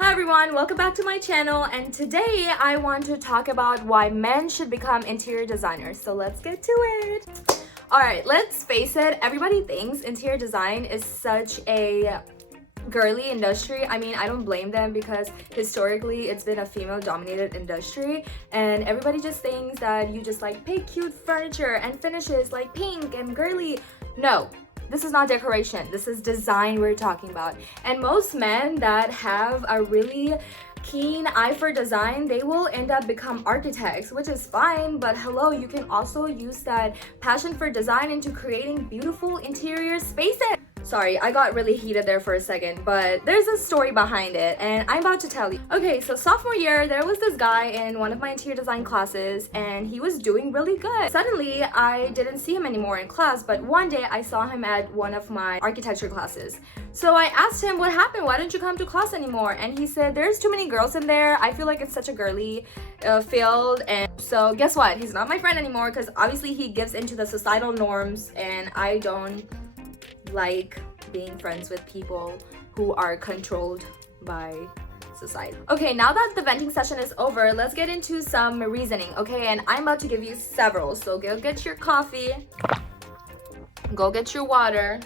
Hi everyone, welcome back to my channel, and today I want to talk about why men should become interior designers. So let's get to it. Alright, let's face it, everybody thinks interior design is such a girly industry. I mean, I don't blame them because historically it's been a female dominated industry, and everybody just thinks that you just like pick cute furniture and finishes like pink and girly. No. This is not decoration, this is design we're talking about. And most men that have a really keen eye for design, they will end up become architects, which is fine, but hello, you can also use that passion for design into creating beautiful interior spaces. Sorry, I got really heated there for a second, but there's a story behind it, and I'm about to tell you. Okay, so sophomore year, there was this guy in one of my interior design classes, and he was doing really good. Suddenly, I didn't see him anymore in class, but one day I saw him at one of my architecture classes. So I asked him, what happened? Why don't you come to class anymore? And he said, there's too many girls in there. I feel like it's such a girly field. And so guess what? He's not my friend anymore because obviously he gives into the societal norms, and I don't like being friends with people who are controlled by society. Okay, now that the venting session is over, let's get into some reasoning, okay? And I'm about to give you several, so go get your coffee, go get your water,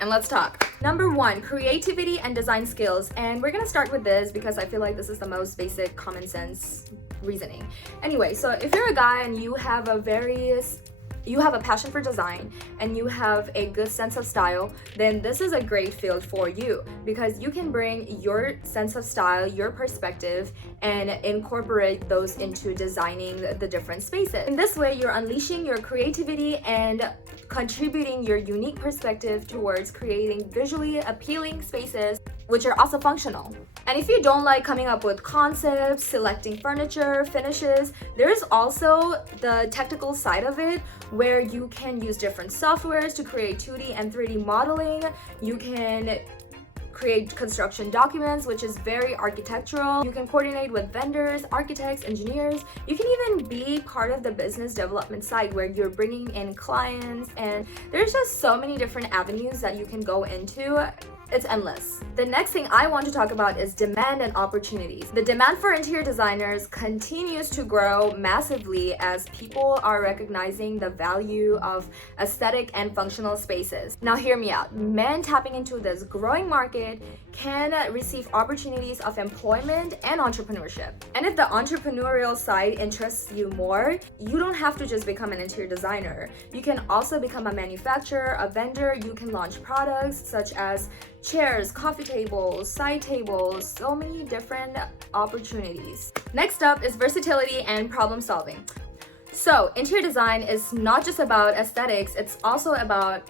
and let's talk. Number one, creativity and design skills. And we're gonna start with this because I feel like this is the most basic common sense reasoning. Anyway, so if you're a guy and you have a passion for design and you have a good sense of style, then this is a great field for you because you can bring your sense of style, your perspective, and incorporate those into designing the different spaces. In this way, you're unleashing your creativity and contributing your unique perspective towards creating visually appealing spaces which are also functional. And if you don't like coming up with concepts, selecting furniture, finishes, there's also the technical side of it where you can use different softwares to create 2D and 3D modeling. You can create construction documents, which is very architectural. You can coordinate with vendors, architects, engineers. You can even be part of the business development side where you're bringing in clients, and there's just so many different avenues that you can go into. It's endless. The next thing I want to talk about is demand and opportunities. The demand for interior designers continues to grow massively as people are recognizing the value of aesthetic and functional spaces. Now hear me out. Men tapping into this growing market can receive opportunities of employment and entrepreneurship. And if the entrepreneurial side interests you more, you don't have to just become an interior designer. You can also become a manufacturer, a vendor. You can launch products such as chairs, coffee tables, side tables, so many different opportunities. Next up is versatility and problem solving. So interior design is not just about aesthetics, it's also about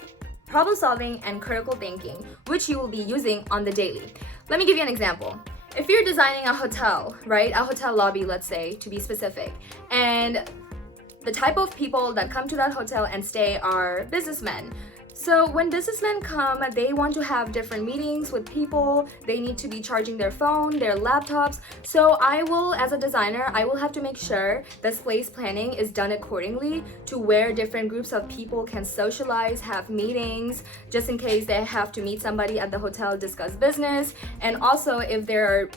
problem solving and critical thinking, which you will be using on the daily. Let me give you an example. If you're designing a hotel, right? A hotel lobby, let's say, to be specific, and the type of people that come to that hotel and stay are businessmen. So when businessmen come, they want to have different meetings with people. They need to be charging their phone, their laptops. So as a designer, I will have to make sure the space planning is done accordingly to where different groups of people can socialize, have meetings, just in case they have to meet somebody at the hotel, discuss business. And also if there are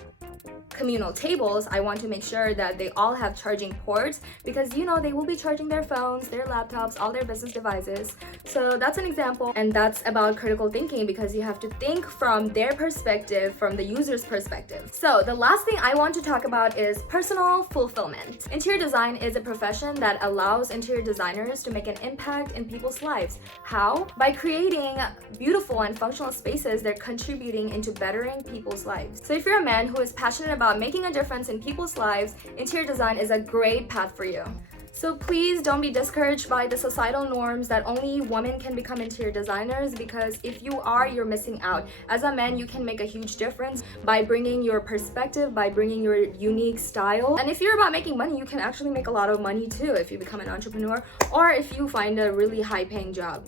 communal tables, I want to make sure that they all have charging ports because they will be charging their phones, their laptops, all their business devices. So that's an example, and that's about critical thinking because you have to think from their perspective, from the user's perspective. So the last thing I want to talk about is personal fulfillment. Interior design is a profession that allows interior designers to make an impact in people's lives. How? By creating beautiful and functional spaces, they're contributing into bettering people's lives. So if you're a man who is passionate about making a difference in people's lives, interior design is a great path for you. So please don't be discouraged by the societal norms that only women can become interior designers, because if you are, you're missing out. As a man, you can make a huge difference by bringing your perspective, by bringing your unique style. And if you're about making money, you can actually make a lot of money too if you become an entrepreneur or if you find a really high-paying job.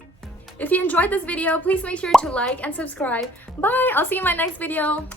If you enjoyed this video, please make sure to like and subscribe. Bye! I'll see you in my next video.